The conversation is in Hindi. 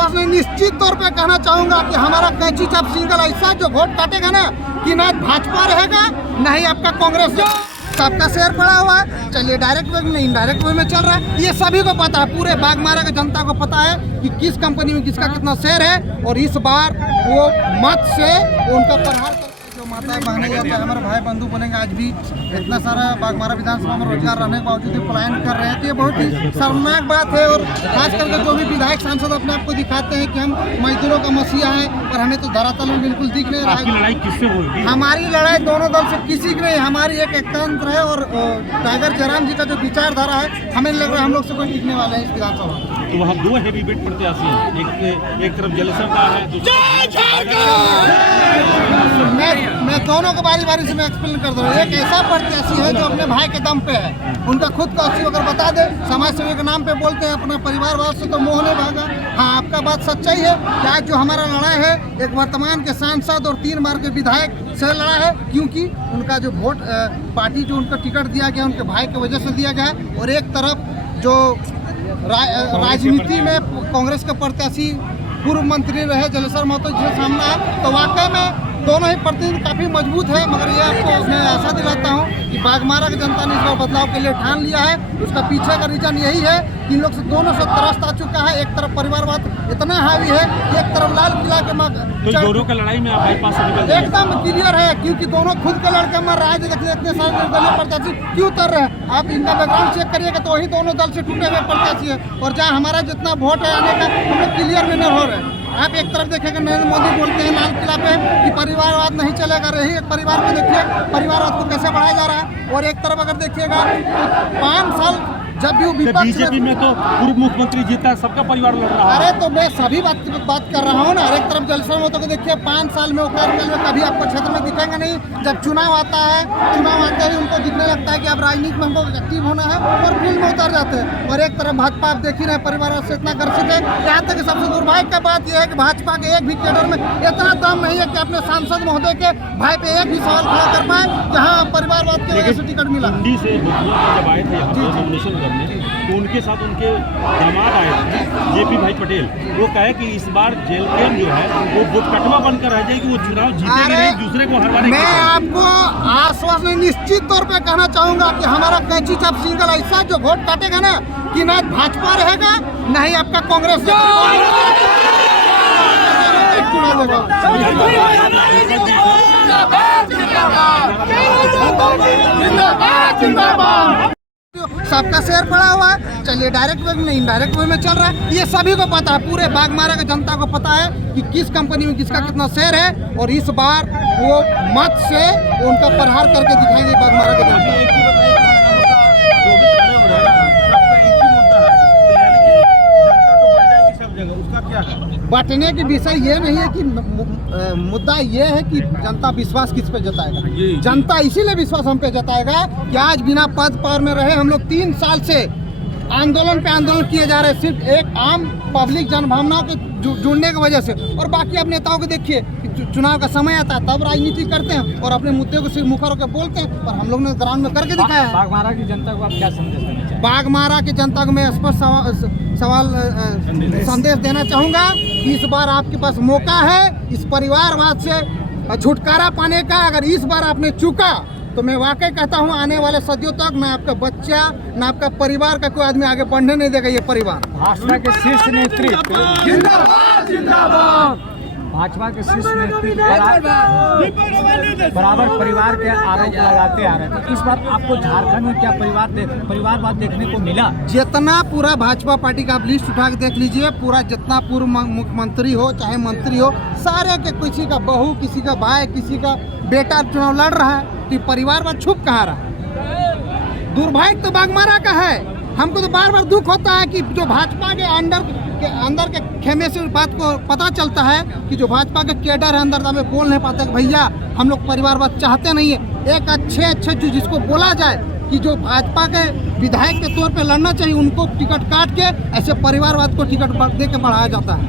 आश्वासन निश्चित तौर पे कहना चाहूंगा कि हमारा कैंची चप सिंगल ऐसा जो वोट काटेगा ना कि ना भाजपा रहेगा ना ही आपका कांग्रेस। सबका शेयर पड़ा हुआ है, चलिए डायरेक्ट वे में इनडायरेक्ट वे में चल रहा है। ये सभी को पता है, पूरे बागमारा की जनता को पता है कि किस कंपनी में किसका कितना शेयर है। और इस बार वो मत से उनका प्रहार जो माताएं बहने जाते हैं हमारे भाई बंधु बनेंगे। आज भी इतना सारा बागमारा विधानसभा में रोजगार रहने के बावजूद पलायन कर रहे हैं, तो ये बहुत ही शर्मनाक बात है। और खास करके जो भी विधायक सांसद अपने आप को दिखाते हैं कि हम मजदूरों का मसीहा है, और हमें तो धरातल में बिल्कुल दिख नहीं रहा है। लड़ाई किससे होगी? हमारी लड़ाई दोनों दल से किसी की नहीं, हमारी एक एकतंत्र है। और टाइगर जयराम जी का जो विचारधारा है, हमें लग रहा है हम लोग से कोई टिकने वाले हैं इस विधानसभा में। तो वहाँ दो हैवी वेट प्रत्याशी हैं, एक तरफ जलेसर का है, मैं दोनों को बारी बारी से मैं एक्सप्लेन कर दूँ। एक ऐसा प्रत्याशी है जो अपने भाई के दम पे है, उनका खुद का अस्सी अगर बता दे, समाज सेवी के नाम पे बोलते हैं, अपना परिवारवाद से तो मोह नहीं भागा। हाँ, आपका बात सच्चाई है कि आज जो हमारा लड़ाई है एक वर्तमान के सांसद और 3 बार के विधायक से लड़ा है, क्योंकि उनका जो वोट पार्टी जो उनका टिकट दिया गया उनके भाई की वजह से दिया गया है। और एक तरफ जो राजनीति में कांग्रेस के प्रत्याशी पूर्व मंत्री रहे जलेसर महतो जी सामना है, तो वाकई में दोनों ही प्रतिनिधि काफ़ी मजबूत है। मगर ये आपको मैं आशा दिलाता हूँ कि बागमारा की जनता ने इस बार बदलाव के लिए ठान लिया है। उसका पीछे का रीजन यही है कि इन लोग से दोनों से त्रस्त आ चुका है। एक तरफ परिवारवाद इतना हावी है कि एक तरफ लाल किला के तो दोनों का लड़ाई में बाईपास एकदम क्लियर है, क्योंकि दोनों खुद के लड़के मर रहा है। देखिए इतने सारे निर्दलीय प्रत्याशी क्यों उतर रहे हैं, आप इनका बैकग्राउंड चेक करिएगा तो वही दोनों दल से टूटे हुए प्रत्याशी है। और जहाँ हमारा जितना वोट है आने का हम लोग क्लियर विनर हो रहे हैं। आप एक तरफ देखेंगे नरेंद्र मोदी बोलते हैं लाल किला पे कि परिवारवाद नहीं चलेगा, रही एक परिवार में देखिए परिवारवाद को कैसे बढ़ाया जा रहा है। और एक तरफ अगर देखिएगा तो 5 साल जब भी बीजेपी में तो पूर्व मुख्यमंत्री जीता है, सबका परिवार लड़ रहा है। अरे तो मैं सभी बात कर रहा हूँ ना। एक तरफ जलसा महतो को देखिए 5 साल में कभी आपको क्षेत्र में दिखेंगे नहीं। जब चुनाव आता है, चुनाव आते ही उनको दिखने लगता है कि अब राजनीति में हमको एक्टिव होना है और फील्ड में उतर जाते हैं। और एक तरफ भाजपा आप देख ही रहे परिवार से इतना ग्रसित है। यहाँ तक सबसे दुर्भाग्य की बात यह है कि भाजपा के एक भी कैडर में इतना दम नहीं है कि अपने सांसद महोदय के भाई पे एक भी सवाल खड़ा कर पाए कि हाँ परिवारवाद की वजह से टिकट मिला। जब आए थे तो उनके साथ उनके दामाद आए थे जेपी भाई पटेल, वो कहे कि इस बार जेल कैंप जो है वो बुटकटवा बनकर रह जाएगी, वो चुनाव जीतेगी नहीं, दूसरे को हरवाने। मैं आपको आश्वासन निश्चित तौर पे कहना चाहूंगा कि हमारा कैंची चप सिंगल ऐसा जो वोट काटेगा ना कि ना भाजपा रहेगा ना ही आपका कांग्रेस सबका शेयर पड़ा हुआ है, चलिए डायरेक्ट वे में इनडायरेक्ट वे में चल रहा है। ये सभी को पता है, पूरे बागमारा की जनता को पता है कि किस कंपनी में किसका कितना शेयर है। और इस बार वो मत से उनका प्रहार करके दिखाएंगे बागमारा की जनता। बांटने की विषय ये नहीं है कि मुद्दा ये है कि जनता विश्वास किस पे जताएगा। जनता इसीलिए विश्वास हम पे जताएगा कि आज बिना पद पावर में रहे हम लोग 3 साल से आंदोलन पे आंदोलन किए जा रहे हैं, सिर्फ एक आम पब्लिक जनभावनाओं के जुड़ने की वजह से। और बाकी अब नेताओं को देखिए, चुनाव का समय आता है तब राजनीति करते हैं और अपने मुद्दे को सिर्फ मुखर होकर बोलते हैं, पर हम लोग ने ग्राउंड में करके दिखाया है। बागमारा की जनता को आप क्या संदेश देना चाहेंगे? बागमारा की जनता को मैं स्पष्ट संदेश देना चाहूँगा कि इस बार आपके पास मौका है इस परिवारवाद से छुटकारा पाने का। अगर इस बार आपने चूका तो मैं वाकई कहता हूँ आने वाले सदियों तक ना आपका बच्चा ना आपका परिवार का कोई आदमी आगे बढ़ने नहीं देगा। ये परिवार भाजपा के शीर्ष नेतृत्व जिंदाबाद जिंदाबाद, भाजपा के शीर्ष नेतृत्व बराबर परिवार के आरोप लगाते आ रहे हैं। तो इस बार आपको झारखंड में क्या परिवारवाद देखने को मिला? जितना पूरा भाजपा पार्टी का आप लिस्ट उठा के देख लीजिए, पूरा जितना पूर्व मुख्यमंत्री हो चाहे मंत्री हो, सारे के किसी का बहू किसी का भाई किसी का बेटा चुनाव लड़ रहा है, कि परिवारवाद छुप कहाँ रहा। दुर्भाग्य तो बागमारा का है। हमको तो बार बार दुख होता है कि जो भाजपा के अंदर के खेमे से बात को पता चलता है कि जो भाजपा के कैडर है अंदर में बोल नहीं पाते कि भैया हम लोग परिवारवाद चाहते नहीं है। एक अच्छे जो जिसको बोला जाए कि जो भाजपा के विधायक के तौर पे लड़ना चाहिए उनको टिकट काट के ऐसे परिवारवाद को टिकट दे के बढ़ाया जाता है।